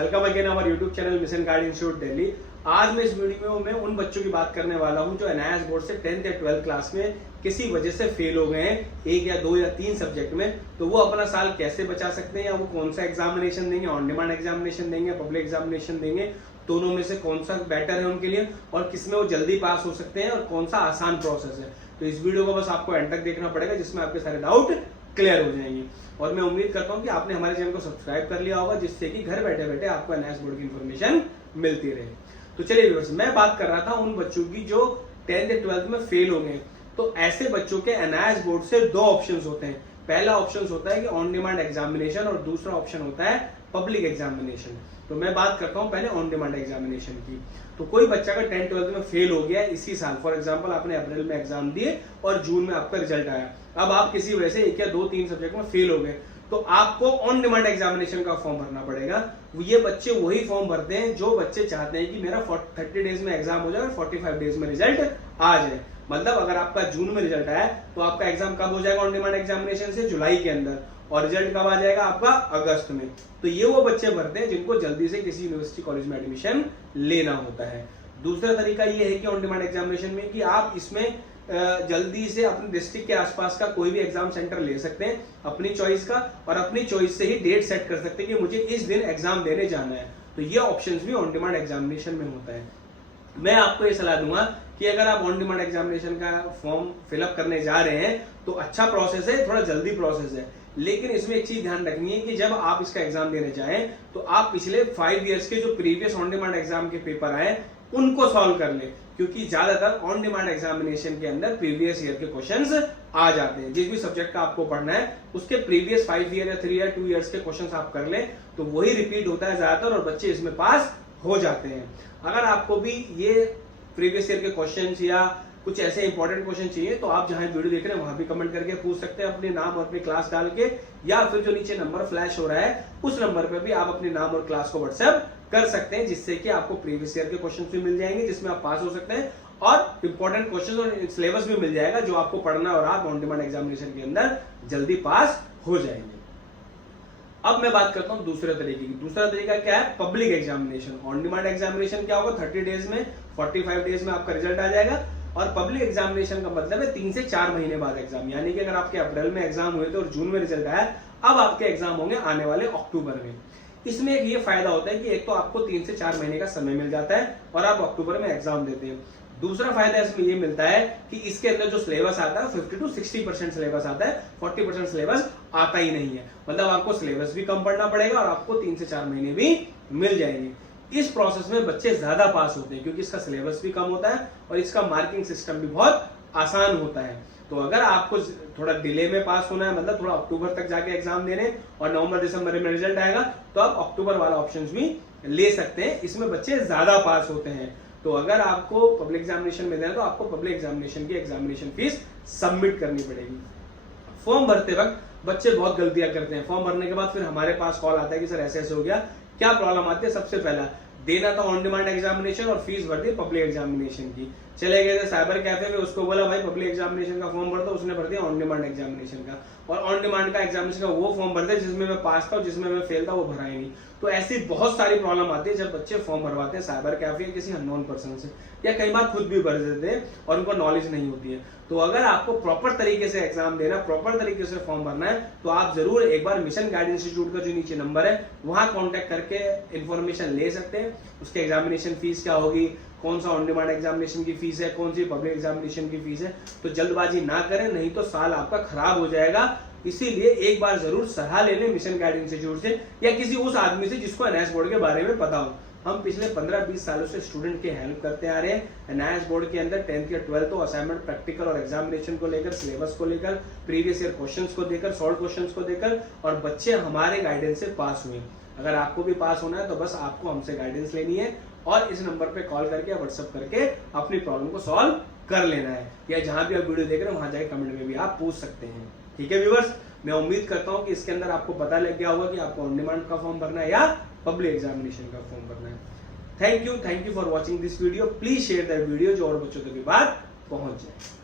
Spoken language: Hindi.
वेलकम अगेन हमारे YouTube channel mission guide institute Delhi. आज मैं इस वीडियो में उन बच्चों की बात करने वाला हूं जो एनआईएस बोर्ड से 10th या 12th क्लास में किसी वजह से फेल हो गए हैं एक या दो या तीन सब्जेक्ट में। तो वो अपना साल कैसे बचा सकते हैं या वो कौन सा एग्जामिनेशन देंगे, ऑन डिमांड एग्जामिनेशन देंगे, पब्लिक एग्जामिनेशन देंगे, दोनों में से कौन सा बेटर है उनके लिए और किसमें वो जल्दी पास हो सकते हैं और कौन सा आसान प्रोसेस है। तो इस वीडियो को बस आपको एंड तक देखना पड़ेगा जिसमें आपके सारे डाउट क्लियर हो जाएंगे। और मैं उम्मीद करता हूं कि आपने हमारे चैनल को सब्सक्राइब कर लिया होगा जिससे कि घर बैठे बैठे आपको एनआईएस बोर्ड की इंफॉर्मेशन मिलती रहे। तो चलिए व्यूअर्स, मैं बात कर रहा था उन बच्चों की जो 10th या 12th में फेल हो गए। तो ऐसे बच्चों के एनआईएस बोर्ड से दो ऑप्शंस होते हैं। पहला ऑप्शन होता है कि ऑन डिमांड एग्जामिनेशन और दूसरा ऑप्शन होता है पब्लिक एग्जामिनेशन। तो मैं बात करता हूं पहले ऑन डिमांड एग्जामिनेशन की। तो कोई बच्चा का 10th 12th में फेल हो गया इसी साल, फॉर एग्जांपल आपने अप्रैल में एग्जाम दिए और जून में आपका रिजल्ट आया, अब आप किसी वजह से एक या दो तीन सब्जेक्ट में फेल हो गए तो आपको ऑन डिमांड एग्जामिनेशन का फॉर्म भरना पड़ेगा। ये बच्चे वही फॉर्म भरते हैं जो बच्चे चाहते हैं कि मेरा 30 डेज में एग्जाम हो जाए और 45 डेज में रिजल्ट आ जाए। मतलब अगर आपका जून में रिजल्ट आया तो आपका एग्जाम कब हो जाएगा ऑन डिमांड एग्जामिनेशन से? जुलाई के अंदर। और रिजल्ट कब आ जाएगा आपका? अगस्त में। तो ये वो बच्चे भरते हैं जिनको जल्दी से किसी यूनिवर्सिटी कॉलेज में एडमिशन लेना होता है। दूसरा तरीका ये है कि ऑन डिमांड एग्जामिनेशन में कि आप इसमें जल्दी से अपने डिस्ट्रिक्ट के आसपास का कोई भी एग्जाम सेंटर ले सकते हैं अपनी चॉइस का और अपनी चॉइस से ही डेट सेट कर सकते हैं कि मुझे इस दिन एग्जाम देने जाना है। तो ये ऑप्शंस भी ऑन डिमांड एग्जामिनेशन में होता है। मैं आपको ये सलाह दूंगा कि अगर आप ऑन डिमांड एग्जामिनेशन का फॉर्म फिलअप करने जा रहे हैं तो अच्छा प्रोसेस है, थोड़ा जल्दी प्रोसेस है, लेकिन इसमें एक चीज ध्यान रखनी है कि जब आप इसका एग्जाम देने जाएं तो आप पिछले 5 इयर्स के जो प्रीवियस ऑन डिमांड एग्जाम के पेपर आए उनको सॉल्व कर लें, क्योंकि ज्यादातर ऑन डिमांड एग्जामिनेशन के अंदर प्रीवियस ईयर के क्वेश्चंस आ जाते हैं। जिस भी सब्जेक्ट का आपको पढ़ना है उसके प्रीवियस 5 ईयर या 3 या 2 इयर्स के क्वेश्चंस आप कर लें तो वही रिपीट होता है ज्यादातर और बच्चे इसमें पास हो जाते हैं। अगर आपको भी ये प्रीवियस ईयर के क्वेश्चंस या कुछ ऐसे इंपॉर्टेंट क्वेश्चन चाहिए तो आप जहां वीडियो देख रहे हैं वहां भी कमेंट करके पूछ सकते हैं अपने नाम और अपनी क्लास डाल के, या फिर जो नीचे नंबर फ्लैश हो रहा है उस नंबर पे भी आप अपने नाम और क्लास को व्हाट्सएप कर सकते हैं, जिससे कि आपको प्रीवियस ईयर के क्वेश्चन भी मिल जाएंगे जिसमें आप पास हो सकते हैं और इंपॉर्टेंट क्वेश्चन और सिलेबस भी मिल जाएगा जो आपको पढ़ना और आप ऑन डिमांड एग्जामिनेशन के अंदर जल्दी पास हो जाएंगे। अब मैं बात करता हूं दूसरे तरीके की। दूसरा तरीका क्या है? Public examination. On demand examination क्या होगा? 30 डेज में 45 डेज में आपका रिजल्ट आ जाएगा और पब्लिक एग्जामिनेशन का मतलब है 3 से 4 महीने बाद एग्जाम। यानी कि अगर आपके अप्रैल में एग्जाम हुए थे और जून में रिजल्ट आया, अब आपके एग्जाम होंगे आने वाले अक्टूबर में। इसमें एक ये फायदा होता है कि एक तो आपको 3 से 4 महीने का समय मिल जाता है और आप अक्टूबर में एग्जाम देते हैं। दूसरा फायदा इसमें ये मिलता है कि इसके अंदर जो सिलेबस आता है 50 to 60% सिलेबस आता है, 40% सिलेबस आता ही नहीं है। मतलब आपको सिलेबस भी कम पढ़ना पड़ेगा और आपको 3 से 4 महीने भी मिल जाएंगे। इस प्रोसेस में बच्चे ज्यादा पास होते हैं क्योंकि इसका सिलेबस भी कम होता है और इसका मार्किंग सिस्टम भी बहुत आसान होता है। तो अगर आपको थोड़ा डिले में पास होना है, मतलब थोड़ा अक्टूबर तक जाके एग्जाम देने और नवंबर दिसंबर में रिजल्ट आएगा, तो आप अक्टूबर वाला ऑप्शन भी ले सकते हैं। इसमें बच्चे ज्यादा पास होते हैं। तो अगर आपको पब्लिक एग्जामिनेशन में देना तो आपको पब्लिक एग्जामिनेशन की एग्जामिनेशन फीस सबमिट करनी पड़ेगी। फॉर्म भरते वक्त बच्चे बहुत गलतियां करते हैं। फॉर्म भरने के बाद फिर हमारे पास कॉल आता है कि सर ऐसे ऐसे हो गया। क्या प्रॉब्लम आती है? सबसे पहला देना था ऑन डिमांड एग्जामिनेशन और फीस भर दी पब्लिक एग्जामिनेशन की। चले गए थे साइबर कैफे में, उसको बोला भाई पब्लिक एग्जामिनेशन का फॉर्म भर दो, उसने भर दिया ऑन डिमांड एग्जामिनेशन का। और ऑन डिमांड का एग्जामिनेशन का वो फॉर्म भरते जिसमें मैं पास था और जिसमें मैं फेल था वो भरा ही नहीं। तो ऐसी बहुत सारी प्रॉब्लम आती है जब बच्चे फॉर्म भरवाते हैं साइबर कैफे या किसी अननोन पर्सन से, या कई बार खुद भी भर देते हैं और उनको नॉलेज नहीं होती है। तो अगर आपको प्रॉपर तरीके से एग्जाम देना, प्रॉपर तरीके से फॉर्म भरना है तो आप जरूर एक बार मिशन गाइड इंस्टीट्यूट का जो नीचे नंबर है वहां कॉन्टेक्ट करके इन्फॉर्मेशन ले सकते हैं। उसके एग्जामिनेशन फीस क्या होगी, कौन सा ऑन डिमांड एग्जामिनेशन की फीस है, कौन सी पब्लिक एग्जामिनेशन की फीस है। तो जल्दबाजी ना करें, नहीं तो साल आपका खराब हो जाएगा। इसीलिए एक बार जरूर सलाह ले लें मिशन गाइड इंस्टीट्यूट से या किसी उस आदमी से जिसको एनआईएस बोर्ड के बारे में पता हो। हम पिछले 15-20 सालों से स्टूडेंट की हेल्प करते आ रहे हैं। एनआईएस बोर्ड के अंदर 10th या 12th तो असाइनमेंट, प्रैक्टिकल और एग्जामिनेशन को लेकर, सिलेबस को लेकर, प्रीवियस ईयर क्वेश्चंस को देकर, सॉल्व क्वेश्चंस को देकर, और बच्चे हमारे गाइडेंस से पास हुए। अगर आपको भी पास होना है तो बस आपको हमसे गाइडेंस लेनी है और इस नंबर पे कॉल करके या व्हाट्सएप करके अपनी प्रॉब्लम को सॉल्व कर लेना है, या जहां भी आप वीडियो देख रहे हैं वहां जाके कमेंट में भी आप पूछ सकते हैं। ठीक है व्यूअर्स, मैं उम्मीद करता हूं कि इसके अंदर आपको पता लग गया होगा कि आपको ऑन डिमांड का फॉर्म भरना है या पब्लिक एग्जामिनेशन का फॉर्म भरना है। Thank you for watching this video. Please share that video जो और बच्चों तक की बात पहुंच जाए।